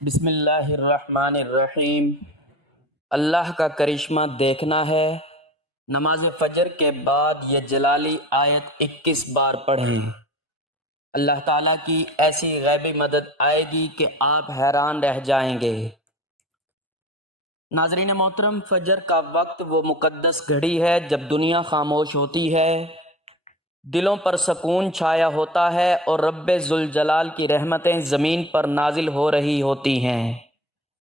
بسم اللہ الرحمن الرحیم۔ اللہ کا کرشمہ دیکھنا ہے، نماز فجر کے بعد یہ جلالی آیت 21 بار پڑھیں۔ اللہ تعالیٰ کی ایسی غیبی مدد آئے گی کہ آپ حیران رہ جائیں گے۔ ناظرین محترم، فجر کا وقت وہ مقدس گھڑی ہے جب دنیا خاموش ہوتی ہے، دلوں پر سکون چھایا ہوتا ہے اور رب ذوالجلال کی رحمتیں زمین پر نازل ہو رہی ہوتی ہیں۔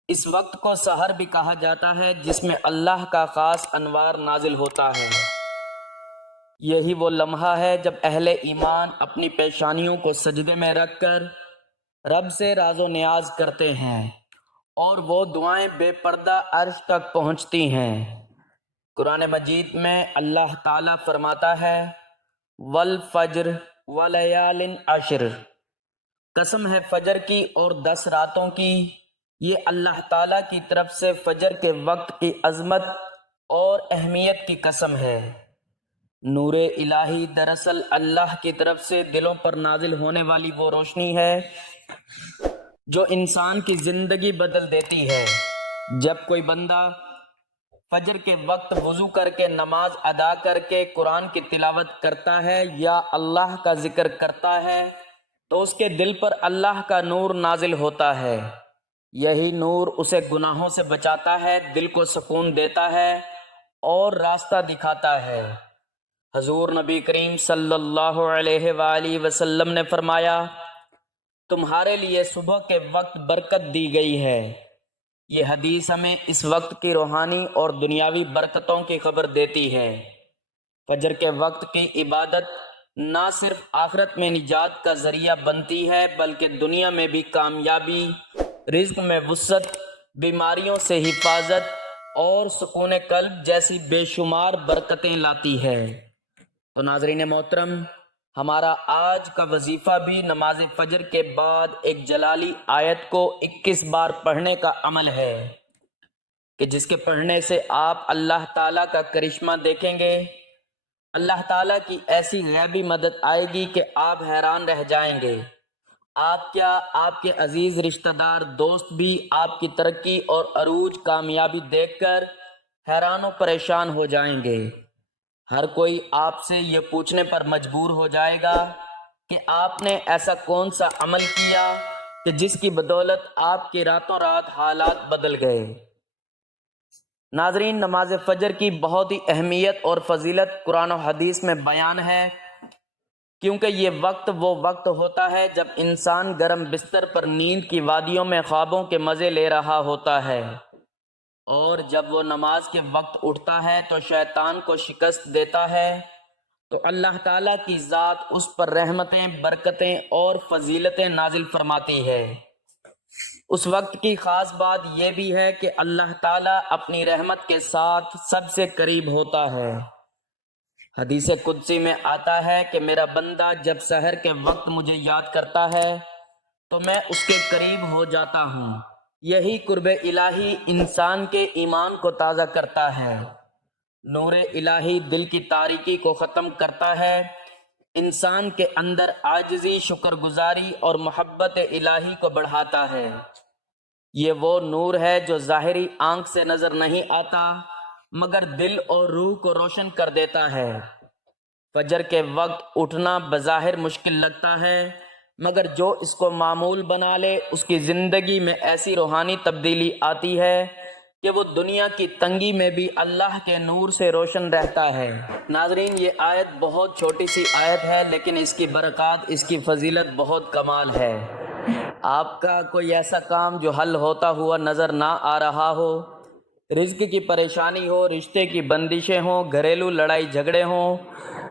اس وقت کو سحر بھی کہا جاتا ہے جس میں اللہ کا خاص انوار نازل ہوتا ہے۔ یہی وہ لمحہ ہے جب اہل ایمان اپنی پیشانیوں کو سجدے میں رکھ کر رب سے راز و نیاز کرتے ہیں اور وہ دعائیں بے پردہ عرش تک پہنچتی ہیں۔ قرآن مجید میں اللہ تعالیٰ فرماتا ہے والفجر ولیال عشر، قسم ہے فجر کی اور 10 راتوں کی۔ یہ اللہ تعالیٰ کی طرف سے فجر کے وقت کی عظمت اور اہمیت کی قسم ہے۔ نور الہی دراصل اللہ کی طرف سے دلوں پر نازل ہونے والی وہ روشنی ہے جو انسان کی زندگی بدل دیتی ہے۔ جب کوئی بندہ فجر کے وقت وضو کر کے نماز ادا کر کے قرآن کی تلاوت کرتا ہے یا اللہ کا ذکر کرتا ہے تو اس کے دل پر اللہ کا نور نازل ہوتا ہے۔ یہی نور اسے گناہوں سے بچاتا ہے، دل کو سکون دیتا ہے اور راستہ دکھاتا ہے۔ حضور نبی کریم صلی اللہ علیہ وآلہ وسلم نے فرمایا، تمہارے لیے صبح کے وقت برکت دی گئی ہے۔ یہ حدیث ہمیں اس وقت کی روحانی اور دنیاوی برکتوں کی خبر دیتی ہے۔ فجر کے وقت کی عبادت نہ صرف آخرت میں نجات کا ذریعہ بنتی ہے بلکہ دنیا میں بھی کامیابی، رزق میں وسعت، بیماریوں سے حفاظت اور سکون قلب جیسی بے شمار برکتیں لاتی ہے۔ تو ناظرین محترم، ہمارا آج کا وظیفہ بھی نماز فجر کے بعد ایک جلالی آیت کو 21 بار پڑھنے کا عمل ہے کہ جس کے پڑھنے سے آپ اللہ تعالیٰ کا کرشمہ دیکھیں گے۔ اللہ تعالیٰ کی ایسی غیبی مدد آئے گی کہ آپ حیران رہ جائیں گے۔ آپ کیا، آپ کے عزیز رشتہ دار، دوست بھی آپ کی ترقی اور عروج کامیابی دیکھ کر حیران و پریشان ہو جائیں گے۔ ہر کوئی آپ سے یہ پوچھنے پر مجبور ہو جائے گا کہ آپ نے ایسا کون سا عمل کیا کہ جس کی بدولت آپ کی راتوں رات حالات بدل گئے۔ ناظرین، نماز فجر کی بہت ہی اہمیت اور فضیلت قرآن و حدیث میں بیان ہے، کیونکہ یہ وہ وقت ہوتا ہے جب انسان گرم بستر پر نیند کی وادیوں میں خوابوں کے مزے لے رہا ہوتا ہے، اور جب وہ نماز کے وقت اٹھتا ہے تو شیطان کو شکست دیتا ہے تو اللہ تعالیٰ کی ذات اس پر رحمتیں، برکتیں اور فضیلتیں نازل فرماتی ہے۔ اس وقت کی خاص بات یہ بھی ہے کہ اللہ تعالیٰ اپنی رحمت کے ساتھ سب سے قریب ہوتا ہے۔ حدیث قدسی میں آتا ہے کہ میرا بندہ جب سحر کے وقت مجھے یاد کرتا ہے تو میں اس کے قریب ہو جاتا ہوں۔ یہی قرب الہی انسان کے ایمان کو تازہ کرتا ہے۔ نور الہی دل کی تاریکی کو ختم کرتا ہے، انسان کے اندر عاجزی، شکر گزاری اور محبت الہی کو بڑھاتا ہے۔ یہ وہ نور ہے جو ظاہری آنکھ سے نظر نہیں آتا مگر دل اور روح کو روشن کر دیتا ہے۔ فجر کے وقت اٹھنا بظاہر مشکل لگتا ہے مگر جو اس کو معمول بنا لے اس کی زندگی میں ایسی روحانی تبدیلی آتی ہے کہ وہ دنیا کی تنگی میں بھی اللہ کے نور سے روشن رہتا ہے۔ ناظرین، یہ آیت بہت چھوٹی سی آیت ہے لیکن اس کی برکات، اس کی فضیلت بہت کمال ہے۔ آپ کا کوئی ایسا کام جو حل ہوتا ہوا نظر نہ آ رہا ہو، رزق کی پریشانی ہو، رشتے کی بندشیں ہوں، گھریلو لڑائی جھگڑے ہوں،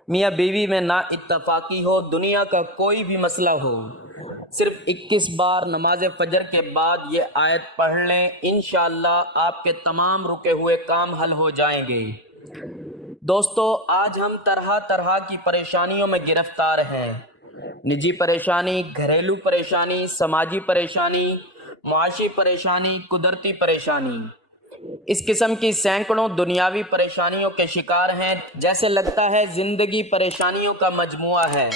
میاں بیوی میں نا اتفاقی ہو، دنیا کا کوئی بھی مسئلہ ہو، صرف 21 بار نماز فجر کے بعد یہ آیت پڑھ لیں، انشاءاللہ آپ کے تمام رکے ہوئے کام حل ہو جائیں گے۔ دوستو، آج ہم طرح طرح کی پریشانیوں میں گرفتار ہیں۔ نجی پریشانی، گھریلو پریشانی، سماجی پریشانی، معاشی پریشانی، قدرتی پریشانی، اس قسم کی سینکڑوں دنیاوی پریشانیوں کے شکار ہیں۔ جیسے لگتا ہے زندگی پریشانیوں کا مجموعہ ہے۔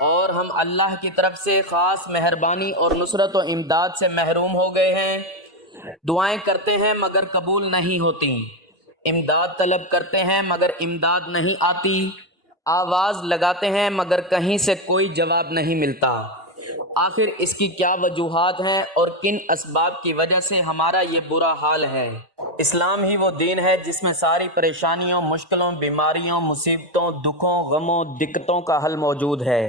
اور ہم اللہ کی طرف سے خاص مہربانی اور نصرت و امداد سے محروم ہو گئے ہیں۔ دعائیں کرتے ہیں مگر قبول نہیں ہوتی، امداد طلب کرتے ہیں مگر امداد نہیں آتی، آواز لگاتے ہیں مگر کہیں سے کوئی جواب نہیں ملتا۔ آخر اس کی کیا وجوہات ہیں اور کن اسباب کی وجہ سے ہمارا یہ برا حال ہے؟ اسلام ہی وہ دین ہے جس میں ساری پریشانیوں، مشکلوں، بیماریوں، مصیبتوں، دکھوں، غموں، دقتوں کا حل موجود ہے۔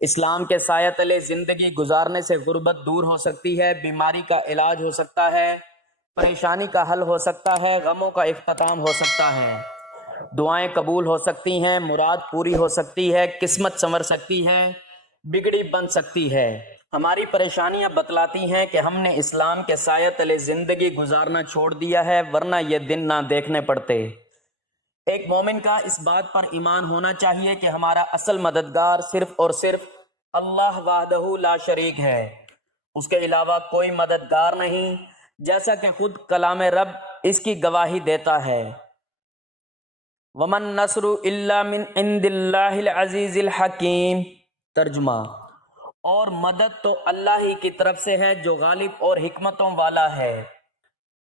اسلام کے سایہ تلے زندگی گزارنے سے غربت دور ہو سکتی ہے، بیماری کا علاج ہو سکتا ہے، پریشانی کا حل ہو سکتا ہے، غموں کا اختتام ہو سکتا ہے، دعائیں قبول ہو سکتی ہیں، مراد پوری ہو سکتی ہے، قسمت سنور سکتی ہے، بگڑی بن سکتی ہے۔ ہماری پریشانیاں بتلاتی ہیں کہ ہم نے اسلام کے سایہ تلے زندگی گزارنا چھوڑ دیا ہے، ورنہ یہ دن نہ دیکھنے پڑتے۔ ایک مومن کا اس بات پر ایمان ہونا چاہیے کہ ہمارا اصل مددگار صرف اور صرف اللہ وحدہ لا شریک ہے، اس کے علاوہ کوئی مددگار نہیں، جیسا کہ خود کلام رب اس کی گواہی دیتا ہے۔ وَمَن نَّصْرُ إِلَّا مِنْ عِندِ اللَّهِ الْعَزِيزِ الْحَكِيمِ۔ ترجمہ: اور مدد تو اللہ ہی کی طرف سے ہے جو غالب اور حکمتوں والا ہے۔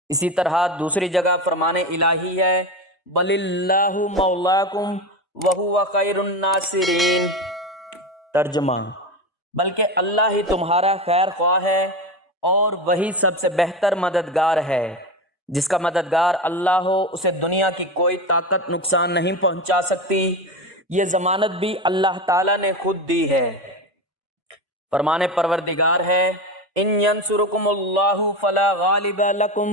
اسی طرح دوسری جگہ فرمان الہی ہے بَلِ اللَّهُ مَوْلَاكُمْ وَهُوَ خَيْرُ النَّاصِرِينَ۔ ترجمہ: بلکہ اللہ ہی تمہارا خیر خواہ ہے اور وہی سب سے بہتر مددگار ہے۔ جس کا مددگار اللہ ہو اسے دنیا کی کوئی طاقت نقصان نہیں پہنچا سکتی، یہ ضمانت بھی اللہ تعالیٰ نے خود دی ہے۔ فرمان پروردگار ہے ان ینصرکم اللہ فلا غالب لکم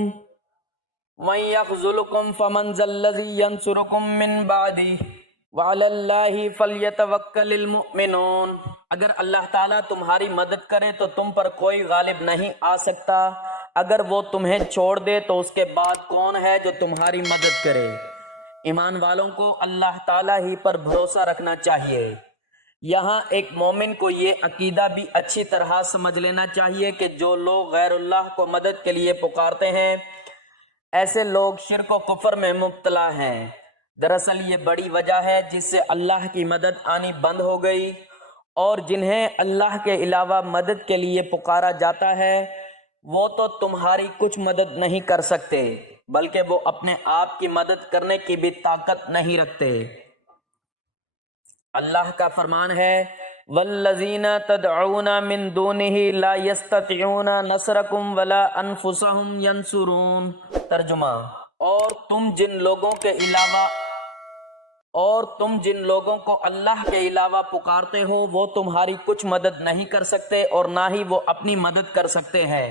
وَإِن يَخْذُلْكُمْ فَمَنْ ذَا الَّذِي يَنصُرُكُم مِّن بَعْدِهِ وَعَلَى اللَّهِ فَلْيَتَوَكَّلِ الْمُؤْمِنُونَ۔ اگر اللہ تعالیٰ تمہاری مدد کرے تو تم پر کوئی غالب نہیں آ سکتا، اگر وہ تمہیں چھوڑ دے تو اس کے بعد کون ہے جو تمہاری مدد کرے؟ ایمان والوں کو اللہ تعالیٰ ہی پر بھروسہ رکھنا چاہیے۔ یہاں ایک مومن کو یہ عقیدہ بھی اچھی طرح سمجھ لینا چاہیے کہ جو لوگ غیر اللہ کو مدد کے لیے پکارتے ہیں، ایسے لوگ شرک و کفر میں مبتلا ہیں۔ دراصل یہ بڑی وجہ ہے جس سے اللہ کی مدد آنی بند ہو گئی، اور جنہیں اللہ کے علاوہ مدد کے لیے پکارا جاتا ہے وہ تو تمہاری کچھ مدد نہیں کر سکتے، بلکہ وہ اپنے آپ کی مدد کرنے کی بھی طاقت نہیں رکھتے۔ اللہ کا فرمان ہے والذین تدعون من دونہ لا یستطیعون نصرکم ولا انفسہم ینصرون۔ ترجمہ: اور تم جن لوگوں کو اللہ کے علاوہ پکارتے ہو وہ تمہاری کچھ مدد نہیں کر سکتے اور نہ ہی وہ اپنی مدد کر سکتے ہیں۔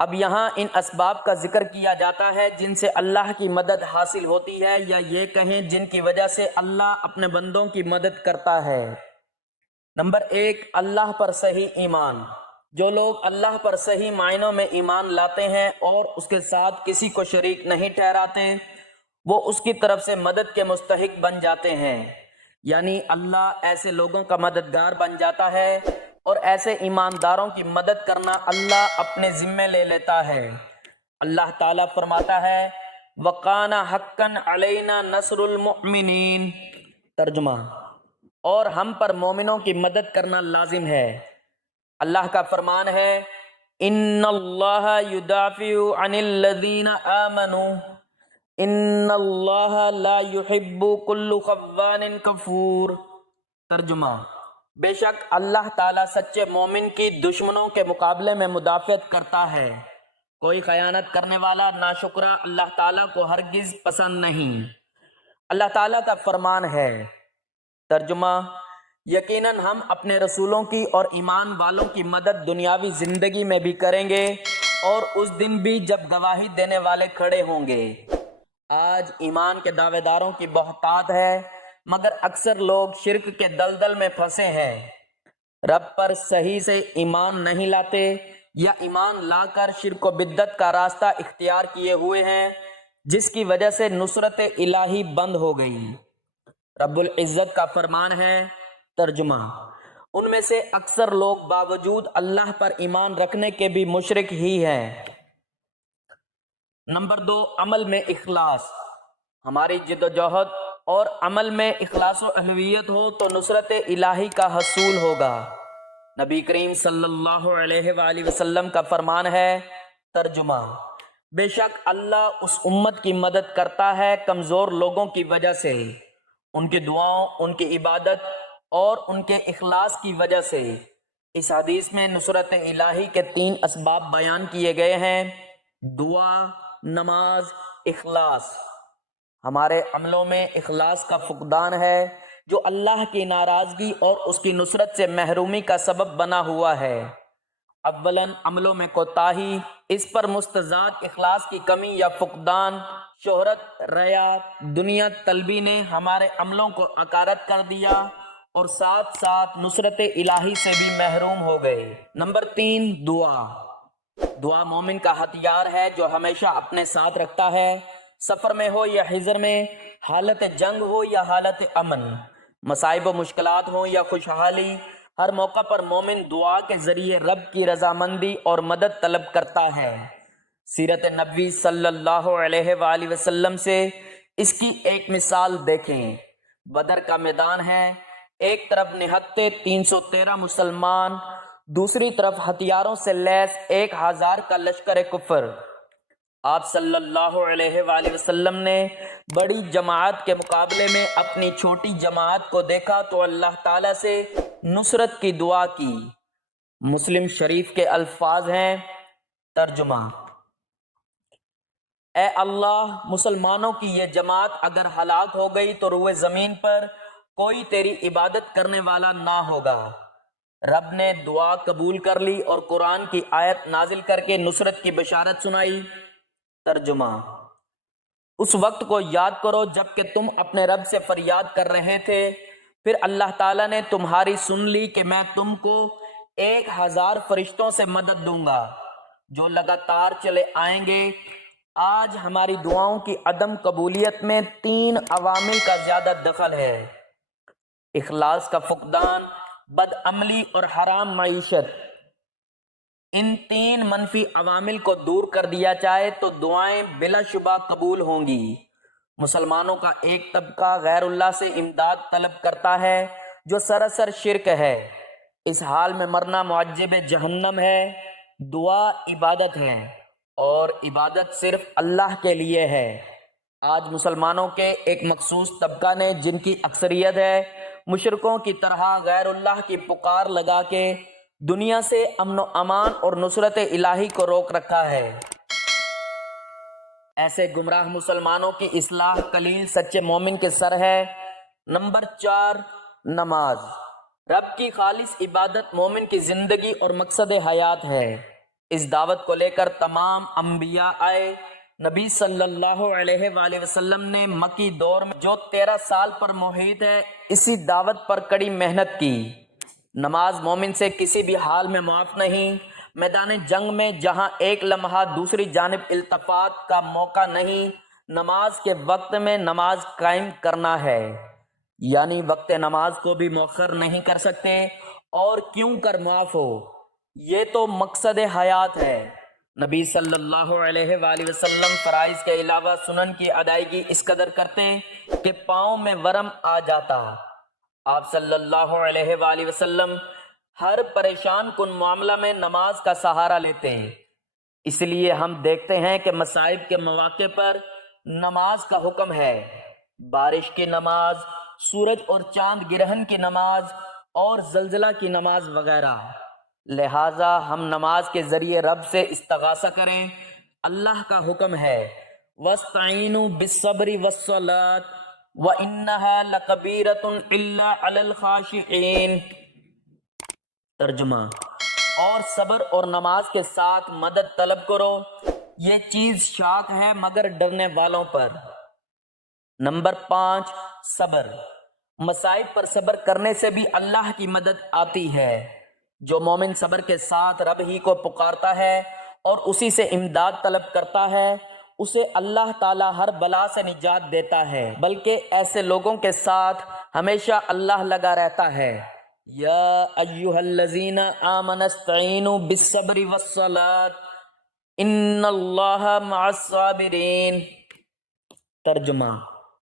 اب یہاں ان اسباب کا ذکر کیا جاتا ہے جن سے اللہ کی مدد حاصل ہوتی ہے، یا یہ کہیں جن کی وجہ سے اللہ اپنے بندوں کی مدد کرتا ہے۔ نمبر 1، اللہ پر صحیح ایمان۔ جو لوگ اللہ پر صحیح معنوں میں ایمان لاتے ہیں اور اس کے ساتھ کسی کو شریک نہیں ٹھہراتے، وہ اس کی طرف سے مدد کے مستحق بن جاتے ہیں، یعنی اللہ ایسے لوگوں کا مددگار بن جاتا ہے اور ایسے ایمانداروں کی مدد کرنا اللہ اپنے ذمے لے لیتا ہے۔ اللہ تعالیٰ فرماتا ہے وَقَانَ حَقًّا عَلَيْنَا نَصْرُ الْمُؤْمِنِينَ۔ ترجمہ: اور ہم پر مومنوں کی مدد کرنا لازم ہے۔ اللہ کا فرمان ہے ان اللہ یدافع عن الذین آمنوا ان اللہ لا يحب كل خوان کفور۔ ترجمہ: بے شک اللہ تعالیٰ سچے مومن کی دشمنوں کے مقابلے میں مدافعت کرتا ہے۔ کوئی خیانت کرنے والا ناشکرا اللہ تعالیٰ کو ہرگز پسند نہیں۔ اللہ تعالیٰ کا فرمان ہے۔ ترجمہ: یقیناً ہم اپنے رسولوں کی اور ایمان والوں کی مدد دنیاوی زندگی میں بھی کریں گے اور اس دن بھی جب گواہی دینے والے کھڑے ہوں گے۔ آج ایمان کے دعوے داروں کی بہتات ہے، مگر اکثر لوگ شرک کے دلدل میں پھنسے ہیں، رب پر صحیح سے ایمان نہیں لاتے یا ایمان لا کر شرک و بدعت کا راستہ اختیار کیے ہوئے ہیں، جس کی وجہ سے نصرت الہی بند ہو گئی۔ رب العزت کا فرمان ہے۔ ترجمہ: ان میں سے اکثر لوگ باوجود اللہ پر ایمان رکھنے کے بھی مشرک ہی ہیں۔ نمبر 2، عمل میں اخلاص۔ ہماری جد و جہد اور عمل میں اخلاص و اہلیت ہو تو نصرت الہی کا حصول ہوگا۔ نبی کریم صلی اللہ علیہ وآلہ وسلم کا فرمان ہے، ترجمہ: بے شک اللہ اس امت کی مدد کرتا ہے کمزور لوگوں کی وجہ سے، ان کی دعاؤں، ان کی عبادت اور ان کے اخلاص کی وجہ سے۔ اس حدیث میں نصرت الہی کے 3 اسباب بیان کیے گئے ہیں: دعا، نماز، اخلاص۔ ہمارے عملوں میں اخلاص کا فقدان ہے جو اللہ کی ناراضگی اور اس کی نصرت سے محرومی کا سبب بنا ہوا ہے۔ اولاً عملوں میں کوتاہی، اس پر مستزاد اخلاص کی کمی یا فقدان، شہرت، ریا، دنیا طلبی نے ہمارے عملوں کو عکارت کر دیا اور ساتھ ساتھ نصرت الہی سے بھی محروم ہو گئے۔ نمبر 3، دعا۔ دعا مومن کا ہتھیار ہے جو ہمیشہ اپنے ساتھ رکھتا ہے، سفر میں ہو یا حضر میں، حالت جنگ ہو یا حالت امن، مصائب و مشکلات ہوں یا خوشحالی، ہر موقع پر مومن دعا کے ذریعے رب کی رضامندی اور مدد طلب کرتا ہے۔ سیرت نبوی صلی اللہ علیہ وآلہ وسلم سے اس کی ایک مثال دیکھیں۔ بدر کا میدان ہے، ایک طرف نہتے 313 مسلمان، دوسری طرف ہتھیاروں سے لیس 1000 کا لشکر کفر۔ آپ صلی اللہ علیہ وآلہ وسلم نے بڑی جماعت کے مقابلے میں اپنی چھوٹی جماعت کو دیکھا تو اللہ تعالیٰ سے نصرت کی دعا کی۔ مسلم شریف کے الفاظ ہیں، ترجمہ: اے اللہ، مسلمانوں کی یہ جماعت اگر ہلاک ہو گئی تو روئے زمین پر کوئی تیری عبادت کرنے والا نہ ہوگا۔ رب نے دعا قبول کر لی اور قرآن کی آیت نازل کر کے نصرت کی بشارت سنائی۔ ترجمہ: اس وقت کو یاد کرو جب کہ تم اپنے رب سے فریاد کر رہے تھے، پھر اللہ تعالیٰ نے تمہاری سن لی کہ میں تم کو 1000 فرشتوں سے مدد دوں گا جو لگاتار چلے آئیں گے۔ آج ہماری دعاؤں کی عدم قبولیت میں 3 عوامل کا زیادہ دخل ہے: اخلاص کا فقدان، بد عملی اور حرام معیشت۔ ان 3 منفی عوامل کو دور کر دیا جائے تو دعائیں بلا شبہ قبول ہوں گی۔ مسلمانوں کا ایک طبقہ غیر اللہ سے امداد طلب کرتا ہے جو سراسر شرک ہے۔ اس حال میں مرنا معجب جہنم ہے۔ دعا عبادت ہے اور عبادت صرف اللہ کے لیے ہے۔ آج مسلمانوں کے ایک مخصوص طبقہ نے، جن کی اکثریت ہے، مشرکوں کی طرح غیر اللہ کی پکار لگا کے دنیا سے امن و امان اور نصرت الہی کو روک رکھا ہے۔ ایسے گمراہ مسلمانوں کی اصلاح قلیل سچے مومن کے سر ہے۔ نمبر 4، نماز۔ رب کی خالص عبادت مومن کی زندگی اور مقصد حیات ہے۔ اس دعوت کو لے کر تمام انبیاء آئے۔ نبی صلی اللہ علیہ وآلہ وسلم نے مکی دور میں جو 13 سال پر محیط ہے، اسی دعوت پر کڑی محنت کی۔ نماز مومن سے کسی بھی حال میں معاف نہیں۔ میدان جنگ میں جہاں ایک لمحہ دوسری جانب التفات کا موقع نہیں، نماز کے وقت میں نماز قائم کرنا ہے، یعنی وقت نماز کو بھی مؤخر نہیں کر سکتے، اور کیوں کر معاف ہو، یہ تو مقصد حیات ہے۔ نبی صلی اللہ علیہ وآلہ وسلم فرائض کے علاوہ سنن کی ادائیگی اس قدر کرتے کہ پاؤں میں ورم آ جاتا۔ آپ صلی اللہ علیہ وآلہ وسلم ہر پریشان کن معاملہ میں نماز کا سہارا لیتے ہیں۔ اس لیے ہم دیکھتے ہیں کہ مصائب کے مواقع پر نماز کا حکم ہے، بارش کی نماز، سورج اور چاند گرہن کی نماز اور زلزلہ کی نماز وغیرہ۔ لہٰذا ہم نماز کے ذریعے رب سے استغاثہ کریں۔ اللہ کا حکم ہے، وَاسْتَعِینُوا بِالصَّبْرِ وَالصَّلَاةِ وَإِنَّهَا لَكَبِیرَةٌ إِلَّا عَلَى الْخَاشِعِینَ۔ ترجمہ: اور صبر اور نماز کے ساتھ مدد طلب کرو، یہ چیز شاق ہے مگر ڈرنے والوں پر۔ نمبر 5، صبر۔ مصائب پر صبر کرنے سے بھی اللہ کی مدد آتی ہے۔ جو مومن صبر کے ساتھ رب ہی کو پکارتا ہے اور اسی سے امداد طلب کرتا ہے، اسے اللہ تعالی ہر بلا سے نجات دیتا ہے، بلکہ ایسے لوگوں کے ساتھ ہمیشہ اللہ لگا رہتا ہے۔ یا ایھا الذین آمنوا استعینوا بالصبر والصلاۃ ان اللہ مع الصابرین۔ ترجمہ: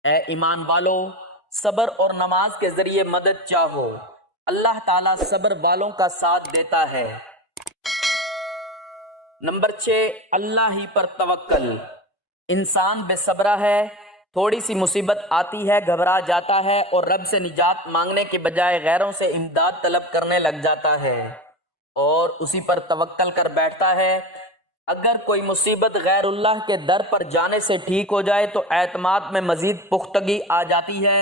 اے ایمان والو، صبر اور نماز کے ذریعے مدد چاہو، اللہ تعالیٰ صبر والوں کا ساتھ دیتا ہے۔ نمبر 6، اللہ ہی پر توکل۔ انسان بے صبرہ ہے، تھوڑی سی مصیبت آتی ہے گھبرا جاتا ہے اور رب سے نجات مانگنے کے بجائے غیروں سے امداد طلب کرنے لگ جاتا ہے اور اسی پر توکل کر بیٹھتا ہے۔ اگر کوئی مصیبت غیر اللہ کے در پر جانے سے ٹھیک ہو جائے تو اعتماد میں مزید پختگی آ جاتی ہے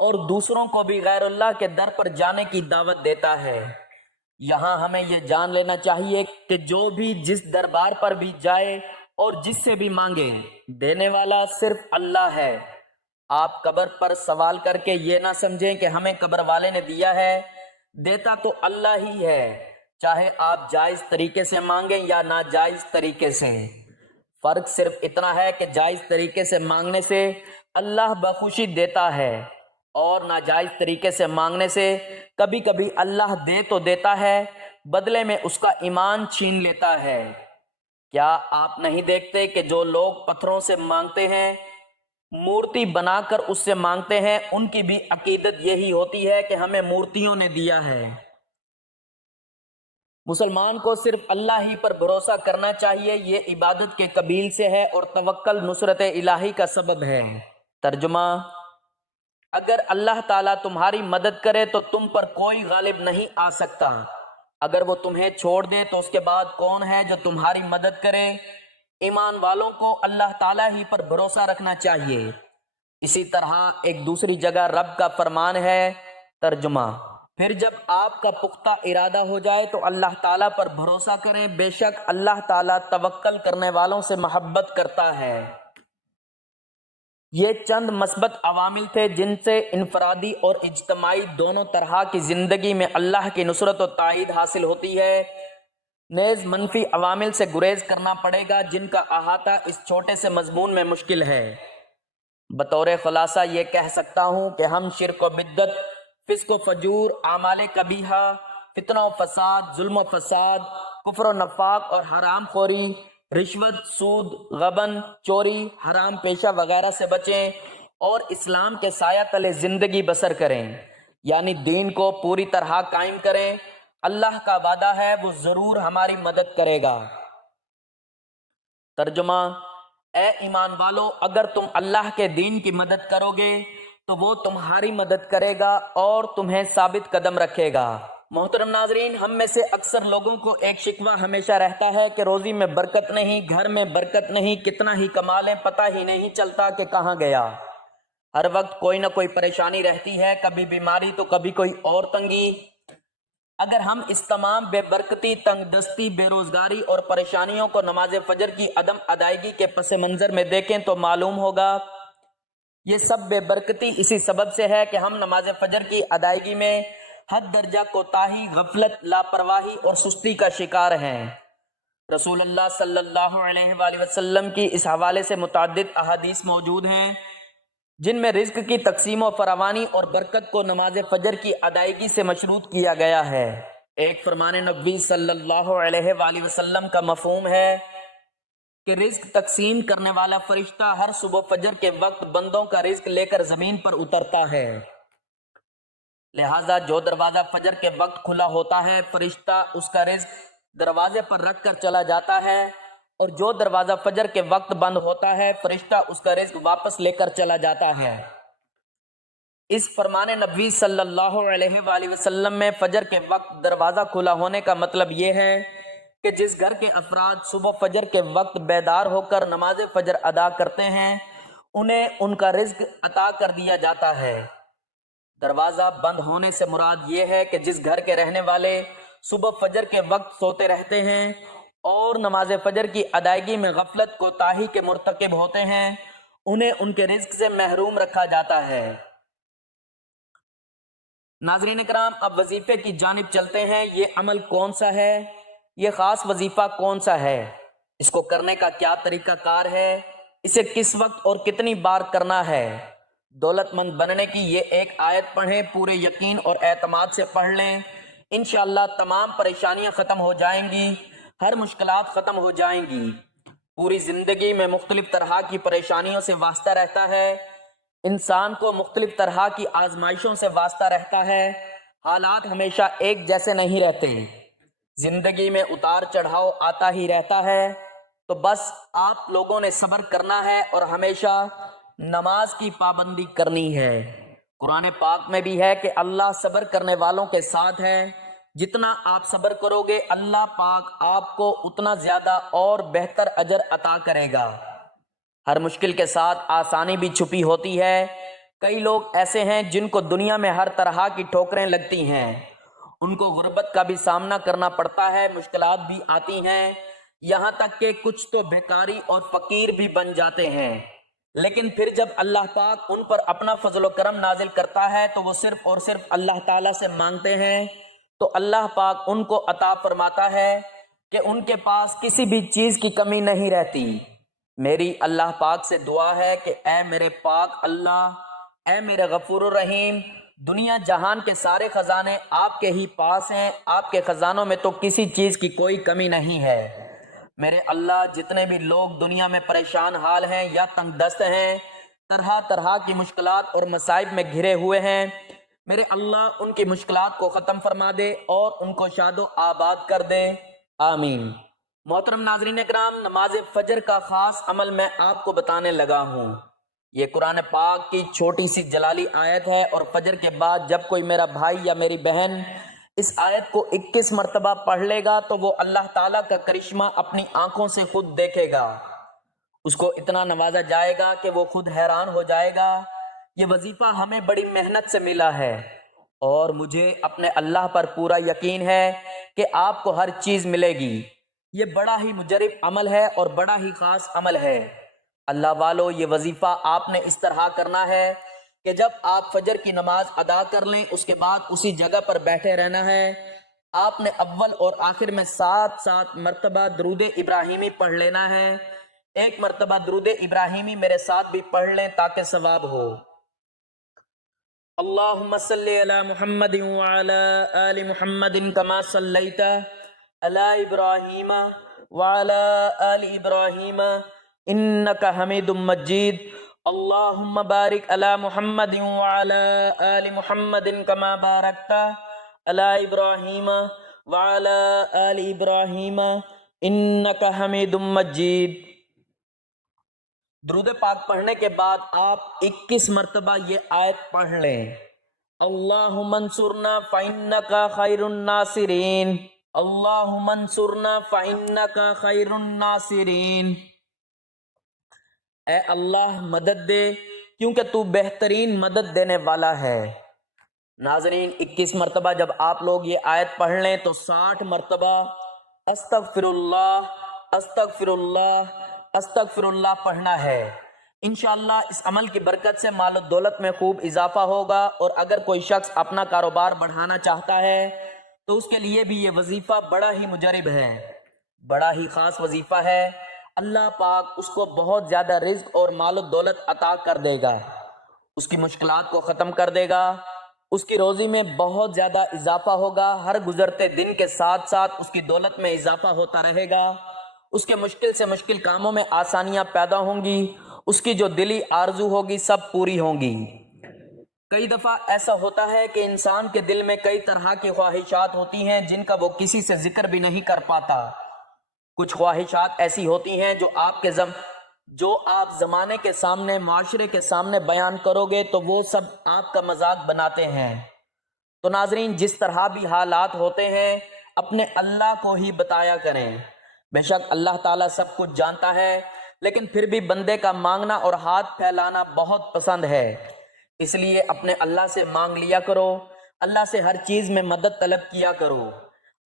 اور دوسروں کو بھی غیر اللہ کے در پر جانے کی دعوت دیتا ہے۔ یہاں ہمیں یہ جان لینا چاہیے کہ جو بھی جس دربار پر بھی جائے اور جس سے بھی مانگے، دینے والا صرف اللہ ہے۔ آپ قبر پر سوال کر کے یہ نہ سمجھیں کہ ہمیں قبر والے نے دیا ہے، دیتا تو اللہ ہی ہے، چاہے آپ جائز طریقے سے مانگیں یا ناجائز طریقے سے۔ فرق صرف اتنا ہے کہ جائز طریقے سے مانگنے سے اللہ بخوشی دیتا ہے اور ناجائز طریقے سے مانگنے سے کبھی کبھی اللہ دے تو دیتا ہے، بدلے میں اس کا ایمان چھین لیتا ہے۔ کیا آپ نہیں دیکھتے کہ جو لوگ پتھروں سے مانگتے ہیں، مورتی بنا کر اس سے مانگتے ہیں، ان کی بھی عقیدت یہی ہوتی ہے کہ ہمیں مورتیوں نے دیا ہے۔ مسلمان کو صرف اللہ ہی پر بھروسہ کرنا چاہیے، یہ عبادت کے قبیل سے ہے اور توکل نصرت الہی کا سبب ہے۔ ترجمہ: اگر اللہ تعالیٰ تمہاری مدد کرے تو تم پر کوئی غالب نہیں آ سکتا، اگر وہ تمہیں چھوڑ دے تو اس کے بعد کون ہے جو تمہاری مدد کرے؟ ایمان والوں کو اللہ تعالیٰ ہی پر بھروسہ رکھنا چاہیے۔ اسی طرح ایک دوسری جگہ رب کا فرمان ہے۔ ترجمہ: پھر جب آپ کا پختہ ارادہ ہو جائے تو اللہ تعالیٰ پر بھروسہ کریں، بے شک اللہ تعالیٰ توکل کرنے والوں سے محبت کرتا ہے۔ یہ چند مثبت عوامل تھے جن سے انفرادی اور اجتماعی دونوں طرح کی زندگی میں اللہ کی نصرت و تائید حاصل ہوتی ہے۔ نیز منفی عوامل سے گریز کرنا پڑے گا جن کا احاطہ اس چھوٹے سے مضمون میں مشکل ہے۔ بطور خلاصہ یہ کہہ سکتا ہوں کہ ہم شرک و بدعت، فسق و فجور، اعمال قبیحہ، فتنہ و فساد، ظلم و فساد، کفر و نفاق اور حرام خوری، رشوت، سود، غبن، چوری، حرام پیشہ وغیرہ سے بچیں اور اسلام کے سایہ تلے زندگی بسر کریں، یعنی دین کو پوری طرح قائم کریں۔ اللہ کا وعدہ ہے وہ ضرور ہماری مدد کرے گا۔ ترجمہ: اے ایمان والو، اگر تم اللہ کے دین کی مدد کرو گے تو وہ تمہاری مدد کرے گا اور تمہیں ثابت قدم رکھے گا۔ محترم ناظرین، ہم میں سے اکثر لوگوں کو ایک شکوہ ہمیشہ رہتا ہے کہ روزی میں برکت نہیں، گھر میں برکت نہیں، کتنا ہی کما لیں پتہ ہی نہیں چلتا کہ کہاں گیا۔ ہر وقت کوئی نہ کوئی پریشانی رہتی ہے، کبھی بیماری تو کبھی کوئی اور تنگی۔ اگر ہم اس تمام بے برکتی، تنگ دستی، بے روزگاری اور پریشانیوں کو نماز فجر کی عدم ادائیگی کے پس منظر میں دیکھیں تو معلوم ہوگا یہ سب بے برکتی اسی سبب سے ہے کہ ہم نماز فجر کی ادائیگی میں حد درجہ کوتاہی، غفلت، لاپرواہی اور سستی کا شکار ہیں۔ رسول اللہ صلی اللہ علیہ وآلہ وسلم کی اس حوالے سے متعدد احادیث موجود ہیں جن میں رزق کی تقسیم و فراوانی اور برکت کو نماز فجر کی ادائیگی سے مشروط کیا گیا ہے۔ ایک فرمان نبوی صلی اللہ علیہ وآلہ وسلم کا مفہوم ہے کہ رزق تقسیم کرنے والا فرشتہ ہر صبح فجر کے وقت بندوں کا رزق لے کر زمین پر اترتا ہے، لہذا جو دروازہ فجر کے وقت کھلا ہوتا ہے فرشتہ اس کا رزق دروازے پر رکھ کر چلا جاتا ہے، اور جو دروازہ فجر کے وقت بند ہوتا ہے فرشتہ اس کا رزق واپس لے کر چلا جاتا ہے۔ اس فرمان نبوی صلی اللہ علیہ وآلہ وسلم میں فجر کے وقت دروازہ کھلا ہونے کا مطلب یہ ہے کہ جس گھر کے افراد صبح فجر کے وقت بیدار ہو کر نماز فجر ادا کرتے ہیں انہیں ان کا رزق عطا کر دیا جاتا ہے۔ دروازہ بند ہونے سے مراد یہ ہے کہ جس گھر کے رہنے والے صبح فجر کے وقت سوتے رہتے ہیں اور نماز فجر کی ادائیگی میں غفلت کوتاہی کے مرتکب ہوتے ہیں انہیں ان کے رزق سے محروم رکھا جاتا ہے۔ ناظرین کرام، اب وظیفے کی جانب چلتے ہیں۔ یہ عمل کون سا ہے؟ یہ خاص وظیفہ کون سا ہے؟ اس کو کرنے کا کیا طریقہ کار ہے؟ اسے کس وقت اور کتنی بار کرنا ہے؟ دولت مند بننے کی یہ ایک آیت پڑھیں، پورے یقین اور اعتماد سے پڑھ لیں، انشاءاللہ تمام پریشانیاں ختم ہو جائیں گی، ہر مشکلات ختم ہو جائیں گی۔ پوری زندگی میں مختلف طرح کی پریشانیوں سے واسطہ رہتا ہے، انسان کو مختلف طرح کی آزمائشوں سے واسطہ رہتا ہے، حالات ہمیشہ ایک جیسے نہیں رہتے، زندگی میں اتار چڑھاؤ آتا ہی رہتا ہے، تو بس آپ لوگوں نے صبر کرنا ہے اور ہمیشہ نماز کی پابندی کرنی ہے۔ قرآن پاک میں بھی ہے کہ اللہ صبر کرنے والوں کے ساتھ ہے، جتنا آپ صبر کرو گے اللہ پاک آپ کو اتنا زیادہ اور بہتر اجر عطا کرے گا۔ ہر مشکل کے ساتھ آسانی بھی چھپی ہوتی ہے۔ کئی لوگ ایسے ہیں جن کو دنیا میں ہر طرح کی ٹھوکریں لگتی ہیں، ان کو غربت کا بھی سامنا کرنا پڑتا ہے، مشکلات بھی آتی ہیں، یہاں تک کہ کچھ تو بیکاری اور فقیر بھی بن جاتے ہیں، لیکن پھر جب اللہ پاک ان پر اپنا فضل و کرم نازل کرتا ہے تو وہ صرف اور صرف اللہ تعالیٰ سے مانگتے ہیں، تو اللہ پاک ان کو عطا فرماتا ہے کہ ان کے پاس کسی بھی چیز کی کمی نہیں رہتی۔ میری اللہ پاک سے دعا ہے کہ اے میرے پاک اللہ، اے میرے غفور الرحیم، دنیا جہان کے سارے خزانے آپ کے ہی پاس ہیں، آپ کے خزانوں میں تو کسی چیز کی کوئی کمی نہیں ہے۔ میرے اللہ، جتنے بھی لوگ دنیا میں پریشان حال ہیں یا تنگ دست ہیں، طرح طرح کی مشکلات اور مصائب میں گھرے ہوئے ہیں، میرے اللہ ان کی مشکلات کو ختم فرما دے اور ان کو شاد و آباد کر دے، آمین۔ محترم ناظرین اکرام، نماز فجر کا خاص عمل میں آپ کو بتانے لگا ہوں۔ یہ قرآن پاک کی چھوٹی سی جلالی آیت ہے، اور فجر کے بعد جب کوئی میرا بھائی یا میری بہن اس آیت کو 21 مرتبہ پڑھ لے گا تو وہ اللہ تعالیٰ کا کرشمہ اپنی آنکھوں سے خود دیکھے گا، اس کو اتنا نوازا جائے گا کہ وہ خود حیران ہو جائے گا۔ یہ وظیفہ ہمیں بڑی محنت سے ملا ہے، اور مجھے اپنے اللہ پر پورا یقین ہے کہ آپ کو ہر چیز ملے گی۔ یہ بڑا ہی مجرب عمل ہے اور بڑا ہی خاص عمل ہے۔ اللہ والو، یہ وظیفہ آپ نے اس طرح کرنا ہے کہ جب آپ فجر کی نماز ادا کر لیں اس کے بعد اسی جگہ پر بیٹھے رہنا ہے۔ آپ نے اول اور آخر میں 7 مرتبہ درود ابراہیمی پڑھ لینا ہے۔ ایک مرتبہ درود ابراہیمی میرے ساتھ بھی پڑھ لیں تاکہ ثواب ہو۔ اللہم صلی علی محمد وعلی آل محمد کما صلیت علی ابراہیم وعلی آل ابراہیم انک حمید مجید۔ اللہم بارک علی محمد وعلی آل محمد کما بارکت علی ابراہیم وعلی آل ابراہیم انک حمید مجید۔ درود پاک پڑھنے کے بعد آپ 21 مرتبہ یہ آیت پڑھ لیں، اللہم انصرنا فإنک خیر الناصرین، اللہم انصرنا فإنک خیر الناصرین۔ اے اللہ مدد دے کیونکہ تو بہترین مدد دینے والا ہے۔ ناظرین، 21 مرتبہ جب آپ لوگ یہ آیت پڑھ لیں تو 60 مرتبہ استغفر اللہ استغفر اللہ استغفر اللہ پڑھنا ہے۔ انشاءاللہ اس عمل کی برکت سے مال و دولت میں خوب اضافہ ہوگا، اور اگر کوئی شخص اپنا کاروبار بڑھانا چاہتا ہے تو اس کے لیے بھی یہ وظیفہ بڑا ہی مجرب ہے، بڑا ہی خاص وظیفہ ہے۔ اللہ پاک اس کو بہت زیادہ رزق اور مال و دولت عطا کر دے گا، اس کی مشکلات کو ختم کر دے گا، اس کی روزی میں بہت زیادہ اضافہ ہوگا، ہر گزرتے دن کے ساتھ ساتھ اس کی دولت میں اضافہ ہوتا رہے گا، اس کے مشکل سے مشکل کاموں میں آسانیاں پیدا ہوں گی، اس کی جو دلی آرزو ہوگی سب پوری ہوں گی۔ کئی دفعہ ایسا ہوتا ہے کہ انسان کے دل میں کئی طرح کی خواہشات ہوتی ہیں جن کا وہ کسی سے ذکر بھی نہیں کر پاتا۔ کچھ خواہشات ایسی ہوتی ہیں جو آپ زمانے کے سامنے، معاشرے کے سامنے بیان کرو گے تو وہ سب آپ کا مذاق بناتے ہیں۔ تو ناظرین، جس طرح بھی حالات ہوتے ہیں اپنے اللہ کو ہی بتایا کریں۔ بے شک اللہ تعالیٰ سب کچھ جانتا ہے، لیکن پھر بھی بندے کا مانگنا اور ہاتھ پھیلانا بہت پسند ہے، اس لیے اپنے اللہ سے مانگ لیا کرو، اللہ سے ہر چیز میں مدد طلب کیا کرو۔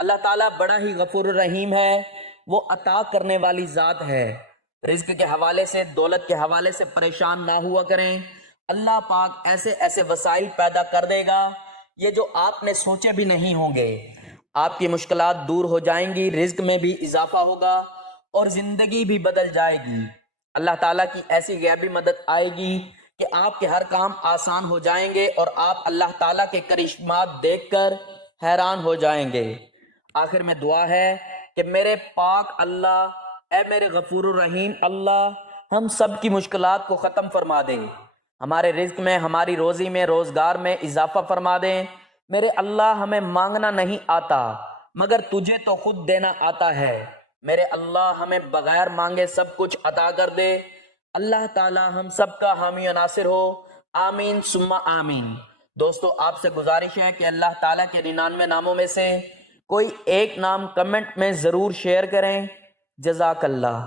اللہ تعالیٰ بڑا ہی غفور الرحیم ہے، وہ عطا کرنے والی ذات ہے۔ رزق کے حوالے سے، دولت کے حوالے سے پریشان نہ ہوا کریں، اللہ پاک ایسے ایسے وسائل پیدا کر دے گا یہ جو آپ نے سوچے بھی نہیں ہوں گے۔ آپ کی مشکلات دور ہو جائیں گی، رزق میں بھی اضافہ ہوگا اور زندگی بھی بدل جائے گی۔ اللہ تعالیٰ کی ایسی غیبی مدد آئے گی کہ آپ کے ہر کام آسان ہو جائیں گے اور آپ اللہ تعالیٰ کے کرشمات دیکھ کر حیران ہو جائیں گے۔ آخر میں دعا ہے کہ میرے پاک اللہ، اے میرے غفور الرحیم اللہ، ہم سب کی مشکلات کو ختم فرما دیں، ہمارے رزق میں، ہماری روزی میں، روزگار میں اضافہ فرما دیں۔ میرے اللہ ہمیں مانگنا نہیں آتا مگر تجھے تو خود دینا آتا ہے۔ میرے اللہ ہمیں بغیر مانگے سب کچھ عطا کر دے۔ اللہ تعالی ہم سب کا حامی و ناصر ہو، آمین ثم آمین۔ دوستو آپ سے گزارش ہے کہ اللہ تعالیٰ کے 99 ناموں میں سے کوئی ایک نام کمنٹ میں ضرور شیئر کریں۔ جزاک اللہ۔